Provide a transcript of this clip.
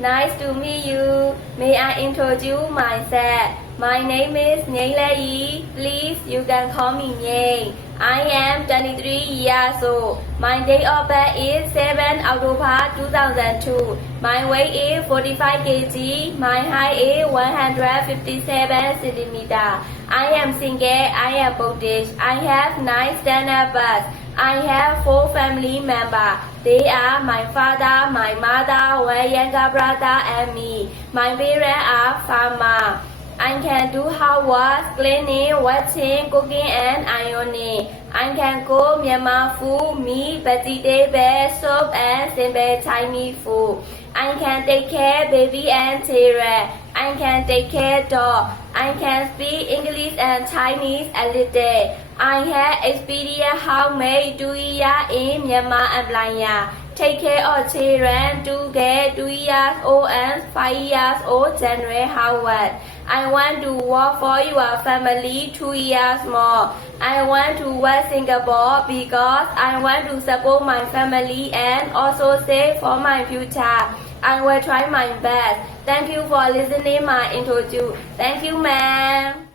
Nice to meet you. May I introduce myself? My name is Nheng Lei. Please, you can call me Nheng. I am 23 years old. My date of birth is 7 October 2002. My weight is 45 kg. My height is 157 centimeter. I am single. I am Buddhist. I have 9 standard births. I have 4 family members. They are my father, my mother, one younger brother, and me. My parents are farmers. I can do housework, cleaning, washing, cooking, and ironing. I can cook Myanmar food, meat, vegetable, soup, and simple Chinese food. I can take care baby and children. I can take care dog. I can speak English and Chinese a little. I have experience how made 2 years in Myanmar and Malaya. Take care of children, 2 girls, 2 years old and 5 years old, general housework. I want to work for your family 2 years more. I want to work Singapore because I want to support my family and also save for my future. I will try my best. Thank you for listening my introduction. Thank you, ma'am.